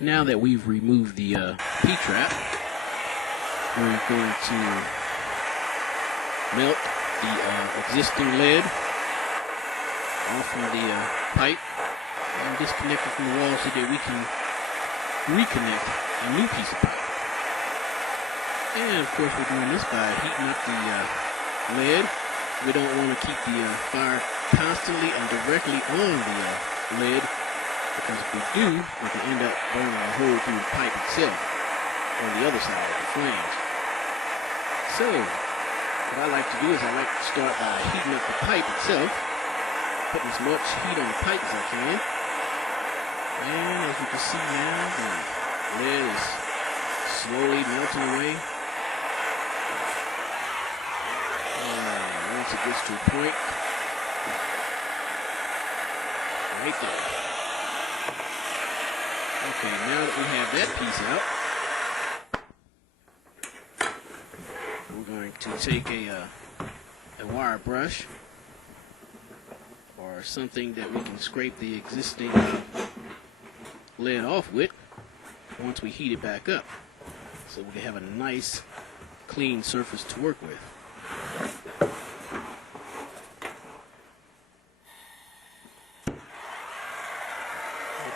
Now that we've removed the P-trap, we're going to melt the existing lead off from the pipe and disconnect it from the wall so that we can reconnect a new piece of pipe. And of course we're doing this by heating up the lead. We don't want to keep the fire constantly and directly on the lead, because if we do, we can end up burning a hole through the pipe itself on the other side of the flange. So what I like to do is I like to start by heating up the pipe itself, putting as much heat on the pipe as I can. And as you can see now, the lead is slowly melting away. Once it gets to a point, right there. Okay, now that we have that piece out, we're going to take a wire brush or something that we can scrape the existing lead off with once we heat it back up, so we can have a nice clean surface to work with.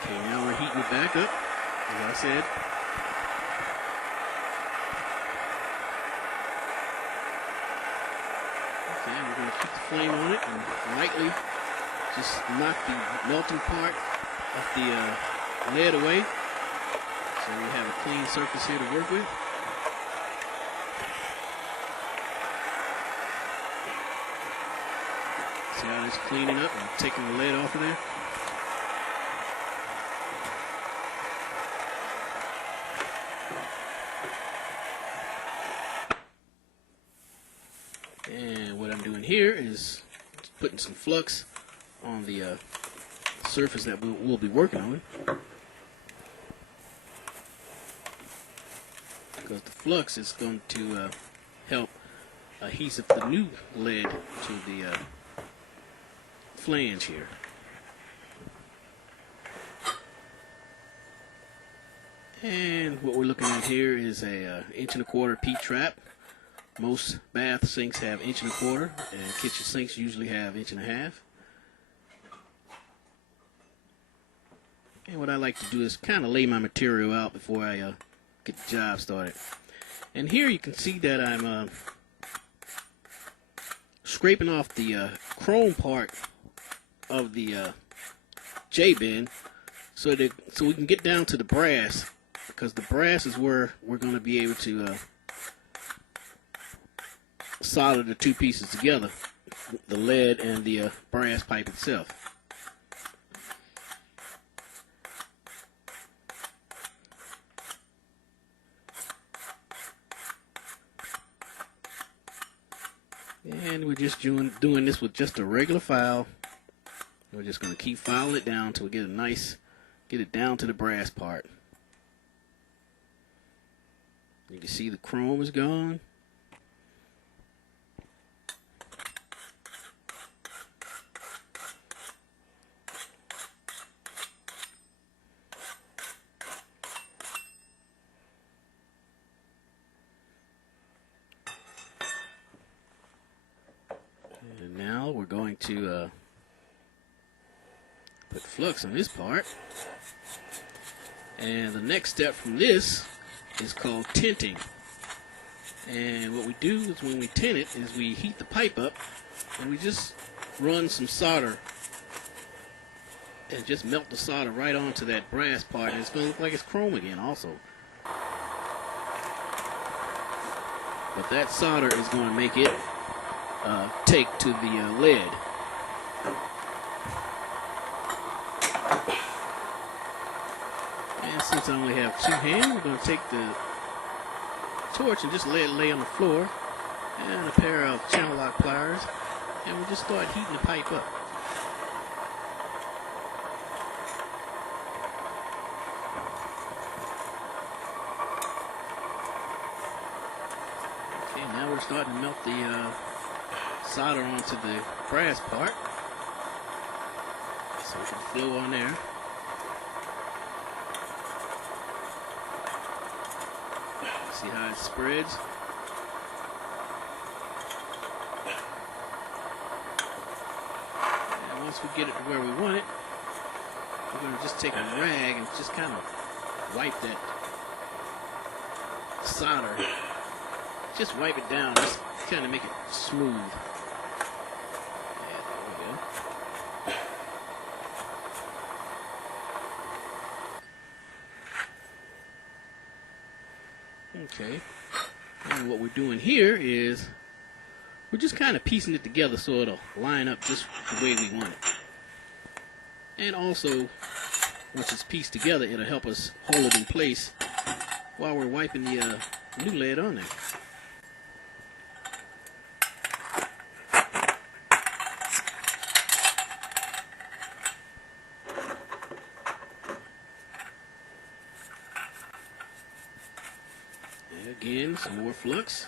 Okay, now we're heating it back up, as I said. Okay, we're going to keep the flame on it and lightly just knock the melting part of the lead away, so we have a clean surface here to work with. See how it's cleaning up and taking the lead off of there? And what I'm doing here is putting some flux on the surface that we'll be working on, because the flux is going to help adhesive the new lead to the flange here. And what we're looking at here is a 1.25" P-trap. Most bath sinks have 1.25", and kitchen sinks usually have 1.5". And what I like to do is kind of lay my material out before I get the job started. And here you can see that I'm scraping off the chrome part of the J-bend so we can get down to the brass, because the brass is where we're going to be able to solder the two pieces together, the lead and the brass pipe itself. And we're just doing this with just a regular file. We're just going to keep filing it down until we get it down to the brass part. You can see the chrome is gone. And now we're going to put flux on this part. And the next step from this is called tinting. And what we do is when we tint it is we heat the pipe up and we just run some solder and just melt the solder right onto that brass part, and it's going to look like it's chrome again also. But that solder is going to make it take to the lead. And since I only have two hands, we're going to take the torch and just let it lay on the floor, and a pair of channel lock pliers, and we'll just start heating the pipe up. Okay, now we're starting to melt the solder onto the brass part, so it can flow on there. See how it spreads? And once we get it to where we want it, we're going to just take a rag and just kind of wipe that solder. Just wipe it down, just kind of make it smooth. Yeah, there we go. Okay. And what we're doing here is we're just kind of piecing it together so it'll line up just the way we want it. And also, once it's pieced together, it'll help us hold it in place while we're wiping the new lead on there. And again, some more flux.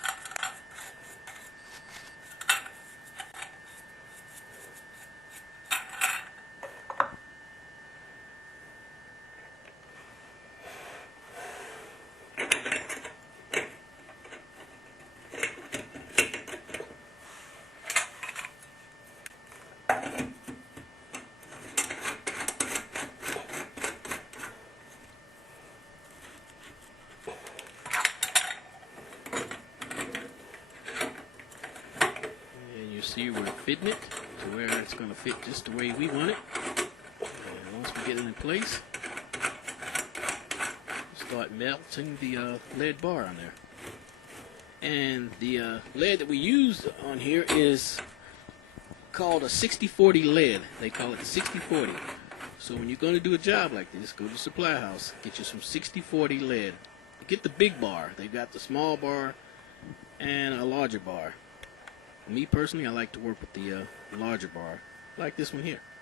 See, we're fitting it to where it's going to fit just the way we want it. And once we get it in place, we'll start melting the lead bar on there. And the lead that we use on here is called a 60-40 lead. They call it the 60-40. So when you're going to do a job like this, go to the supply house, get you some 60-40 lead. Get the big bar. They've got the small bar and a larger bar. Me personally, I like to work with the larger bar, like this one here.